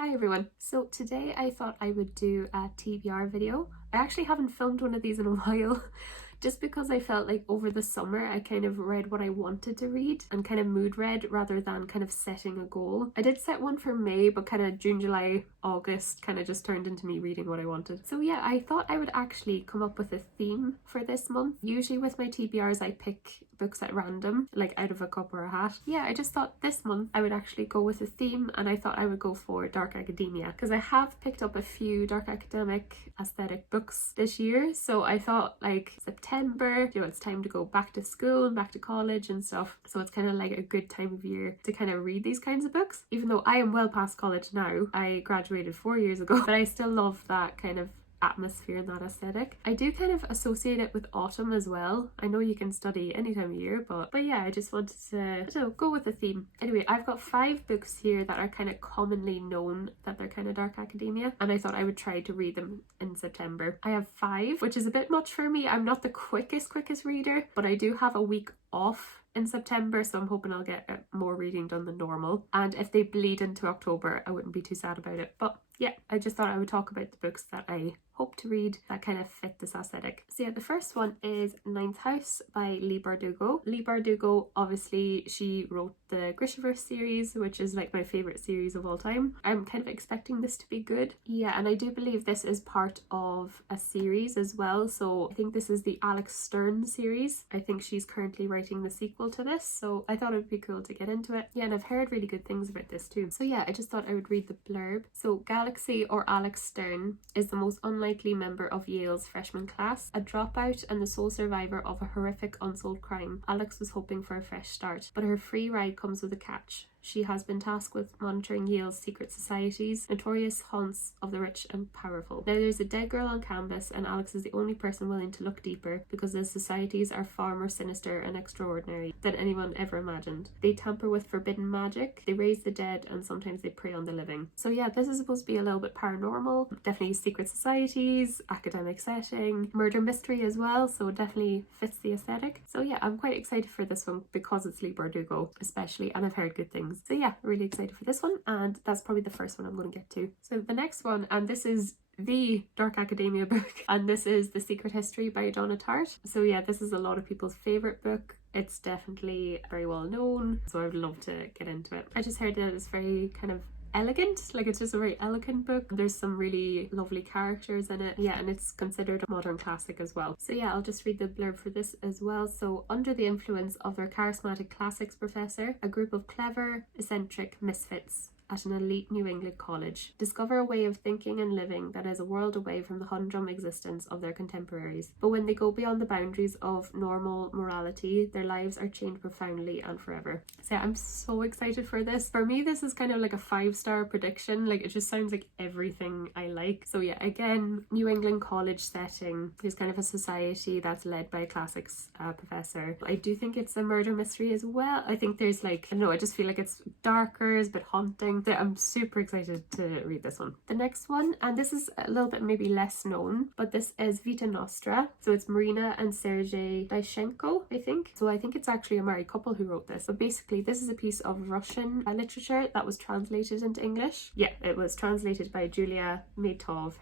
Hi everyone. So today I thought I would do a TBR video. I actually haven't filmed one of these in a while just because I felt like over the summer I kind of read what I wanted to read and kind of mood read rather than kind of setting a goal. I did set one for May, but kind of June, July, August kind of just turned into me reading what I wanted. So yeah, I thought I would actually come up with a theme for this month. Usually with my TBRs I pick books at random, like out of a cup or a hat. Yeah, I just thought this month I would actually go with a theme, and I thought I would go for Dark Academia because I have picked up a few dark academic aesthetic books this year. So I thought like September, you know, it's time to go back to school and back to college and stuff. So it's kind of like a good time of year to kind of read these kinds of books. Even though I am well past college now, I graduated 4 years ago, but I still love that kind of atmosphere and that aesthetic. I do kind of associate it with autumn as well. I know you can study any time of year, but yeah, I just wanted to, I don't know, go with the theme. Anyway, I've got 5 books here that are kind of commonly known that they're kind of dark academia, and I thought I would try to read them in September. I have 5, which is a bit much for me. I'm not the quickest reader, but I do have a week off in September, so I'm hoping I'll get more reading done than normal, and if they bleed into October I wouldn't be too sad about it. But yeah, I just thought I would talk about the books that I hope to read that kind of fit this aesthetic. So yeah, the first one is Ninth House by Leigh Bardugo. Leigh Bardugo, obviously she wrote the Grishaverse series, which is like my favourite series of all time. I'm kind of expecting this to be good. Yeah, and I do believe this is part of a series as well, so I think this is the Alex Stern series. I think she's currently writing the sequel to this, so I thought it would be cool to get into it. Yeah, and I've heard really good things about this too. So yeah, I just thought I would read the blurb. So Galaxy, or Alex Stern, is the most unlikely member of Yale's freshman class, a dropout and the sole survivor of a horrific unsolved crime. Alex was hoping for a fresh start, but her free ride comes with a catch. She has been tasked with monitoring Yale's secret societies, notorious haunts of the rich and powerful. Now there's a dead girl on campus, and Alex is the only person willing to look deeper because the societies are far more sinister and extraordinary than anyone ever imagined. They tamper with forbidden magic, they raise the dead, and sometimes they prey on the living. So yeah, this is supposed to be a little bit paranormal, definitely secret societies, academic setting, murder mystery as well, so it definitely fits the aesthetic. So yeah, I'm quite excited for this one because it's Leigh Bardugo especially, and I've heard good things. So yeah, really excited for this one, and that's probably the first one I'm going to get to. So the next one, and this is the Dark Academia book, and this is The Secret History by Donna Tartt. So yeah, this is a lot of people's favourite book. It's definitely very well known, so I would love to get into it. I just heard that it's very kind of elegant, like it's just a very elegant book. There's some really lovely characters in it, yeah, and it's considered a modern classic as well. So yeah, I'll just read the blurb for this as well. So under the influence of their charismatic classics professor, a group of clever, eccentric misfits at an elite New England college discover a way of thinking and living that is a world away from the humdrum existence of their contemporaries. But when they go beyond the boundaries of normal morality, their lives are changed profoundly and forever. So yeah, I'm so excited for this. For me, this is kind of like a 5-star prediction. Like, it just sounds like everything I like. So yeah, again, New England college setting. There's kind of a society that's led by a classics professor. I do think it's a murder mystery as well. I think there's like, I don't know, I just feel like it's darker, it's a bit haunting. So I'm super excited to read this one. The next one, and this is a little bit maybe less known, but this is Vita Nostra. So it's Maryna and Serhiy Dyachenko, I think. So I think it's actually a married couple who wrote this. But basically, this is a piece of Russian literature that was translated into English. Yeah, it was translated by Julia Maidens.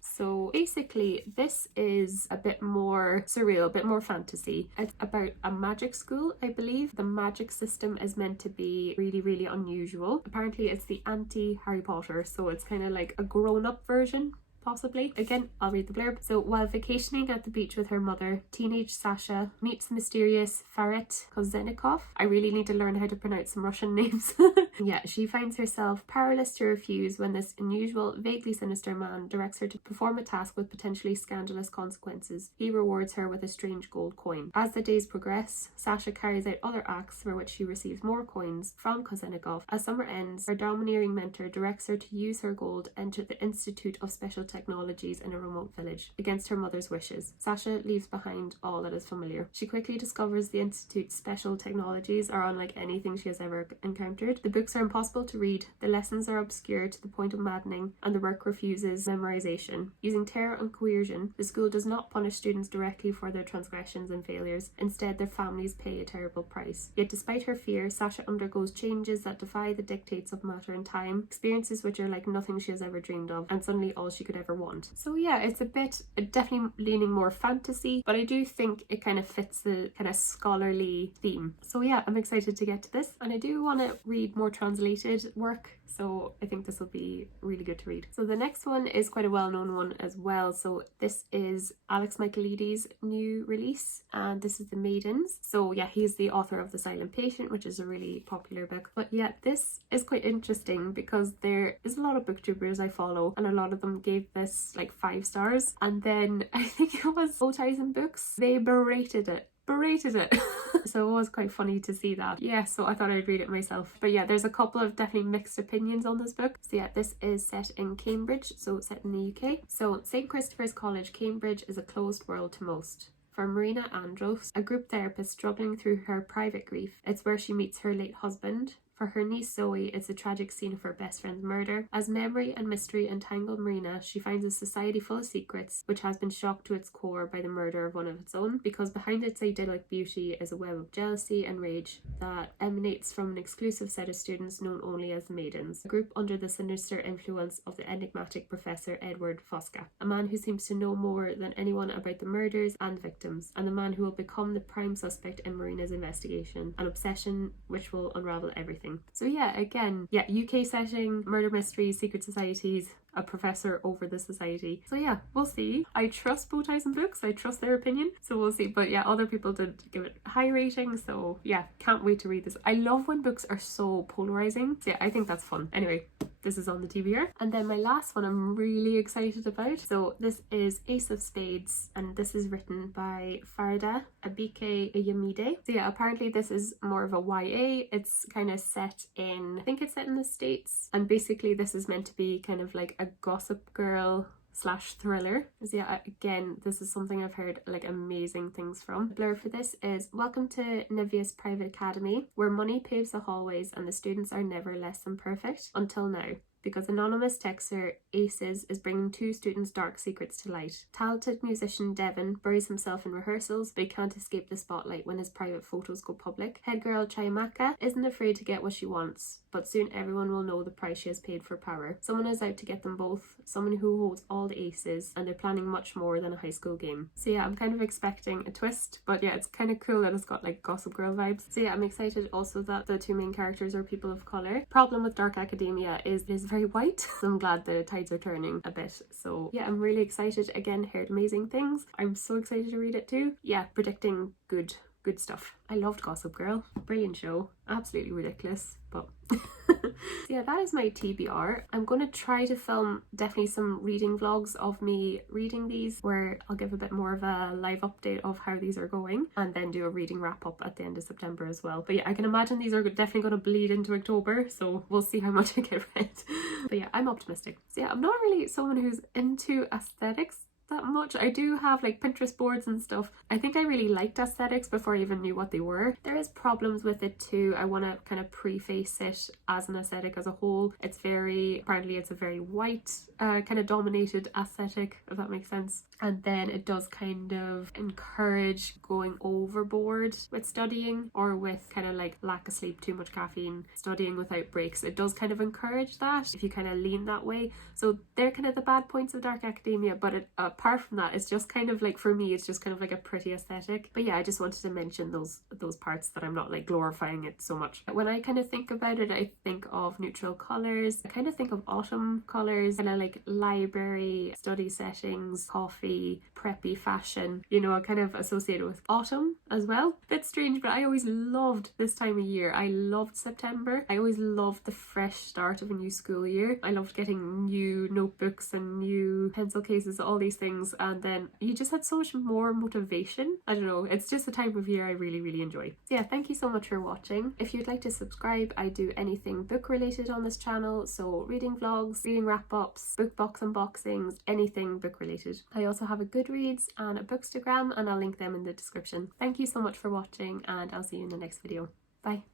So basically, this is a bit more surreal, a bit more fantasy. It's about a magic school, I believe. The magic system is meant to be really, really unusual. Apparently, it's the anti-Harry Potter, so it's kind of like a grown-up version, possibly. Again, I'll read the blurb. So while vacationing at the beach with her mother, teenage Sasha meets the mysterious Faridah. I really need to learn how to pronounce some Russian names. Yeah, she finds herself powerless to refuse when this unusual, vaguely sinister man directs her to perform a task with potentially scandalous consequences. He rewards her with a strange gold coin. As the days progress, Sasha carries out other acts for which she receives more coins from Kozennikov. As summer ends, her domineering mentor directs her to use her gold, enter the Institute of Special technologies in a remote village. Against her mother's wishes, Sasha leaves behind all that is familiar. She quickly discovers the Institute's special technologies are unlike anything she has ever encountered. The books are impossible to read, the lessons are obscure to the point of maddening, and the work refuses memorization. Using terror and coercion, the school does not punish students directly for their transgressions and failures. Instead, their families pay a terrible price. Yet despite her fear, Sasha undergoes changes that defy the dictates of matter and time, experiences which are like nothing she has ever dreamed of, and suddenly all she could ever want. So yeah, it's a bit definitely leaning more fantasy, but I do think it kind of fits the kind of scholarly theme. So yeah, I'm excited to get to this, and I do want to read more translated work, so I think this will be really good to read. So the next one is quite a well-known one as well. So this is Michaelides' new release, and this is The Maidens. So yeah, he's the author of The Silent Patient, which is a really popular book. But yeah, this is quite interesting because there is a lot of booktubers I follow, and a lot of them gave this like 5 stars, and then I think it was Spades and Books, they berated it. So it was quite funny to see that. Yeah, so I thought I'd read it myself. But yeah, there's a couple of definitely mixed opinions on this book. So yeah, this is set in Cambridge, so set in the UK. So St. Christopher's College, Cambridge is a closed world to most. For Maryna Andros, a group therapist struggling through her private grief, it's where she meets her late husband. For her niece Zoe, it's a tragic scene of her best friend's murder. As memory and mystery entangle Maryna, she finds a society full of secrets, which has been shocked to its core by the murder of one of its own, because behind its idyllic beauty is a web of jealousy and rage that emanates from an exclusive set of students known only as the Maidens, a group under the sinister influence of the enigmatic Professor Edward Fosca, a man who seems to know more than anyone about the murders and victims, and the man who will become the prime suspect in Maryna's investigation, an obsession which will unravel everything. So yeah, again, yeah, UK setting, murder mysteries, secret societies, a professor over the society. So yeah, we'll see. I trust Spades and Books, I trust their opinion, so we'll see. But yeah, other people did give it high ratings, so yeah, can't wait to read this. I love when books are so polarizing, so yeah, I think that's fun. Anyway, this is on the TBR. And then my last one I'm really excited about. So this is Ace of Spades, and this is written by Faridah, Àbíké-Íyímídé. So yeah, apparently this is more of a YA. It's kind of set in, I think it's set in the States, and basically this is meant to be kind of like a Gossip Girl / thriller. So yeah, again, this is something I've heard like amazing things from. The blurb for this is: welcome to Nivea's private academy, where money paves the hallways and the students are never less than perfect, until now. Because anonymous texter Aces is bringing 2 students' dark secrets to light. Talented musician Devon buries himself in rehearsals, but he can't escape the spotlight when his private photos go public. Head girl Chayamaka isn't afraid to get what she wants, but soon everyone will know the price she has paid for power. Someone is out to get them both, someone who holds all the aces, and they're planning much more than a high school game. So yeah, I'm kind of expecting a twist, but yeah, it's kind of cool that it's got like Gossip Girl vibes. So yeah, I'm excited also that the 2 main characters are people of colour. Problem with Dark Academia is very white, so I'm glad the tides are turning a bit. So yeah, I'm really excited. Again, heard amazing things. I'm so excited to read it too. Yeah, predicting good stuff. I loved Gossip Girl. Brilliant show. Absolutely ridiculous, but so yeah, that is my TBR. I'm going to try to film definitely some reading vlogs of me reading these, where I'll give a bit more of a live update of how these are going, and then do a reading wrap up at the end of September as well. But yeah, I can imagine these are definitely going to bleed into October, so we'll see how much I get read. But yeah, I'm optimistic. So yeah, I'm not really someone who's into aesthetics that much. I do have like Pinterest boards and stuff. I think I really liked aesthetics before I even knew what they were. There is problems with it too. I want to kind of preface it as an aesthetic as a whole. Apparently it's a very white kind of dominated aesthetic, if that makes sense. And then it does kind of encourage going overboard with studying, or with kind of like lack of sleep, too much caffeine, studying without breaks. It does kind of encourage that if you kind of lean that way. So they're kind of the bad points of Dark Academia, but apart from that, it's just kind of like, for me, it's just kind of like a pretty aesthetic. But yeah, I just wanted to mention those parts, that I'm not like glorifying it so much. When I kind of think about it, I think of neutral colours. I kind of think of autumn colours, kind of like library, study settings, coffee, preppy fashion, you know, kind of associated with autumn as well. Bit strange, but I always loved this time of year. I loved September. I always loved the fresh start of a new school year. I loved getting new notebooks and new pencil cases, all these things. things, and then you just had so much more motivation. I don't know, it's just the time of year I really enjoy. So yeah, thank you so much for watching. If you'd like to subscribe, I do anything book related on this channel, so reading vlogs, reading wrap-ups, book box unboxings, anything book related. I also have a Goodreads and a Bookstagram, and I'll link them in the description. Thank you so much for watching, and I'll see you in the next video. Bye.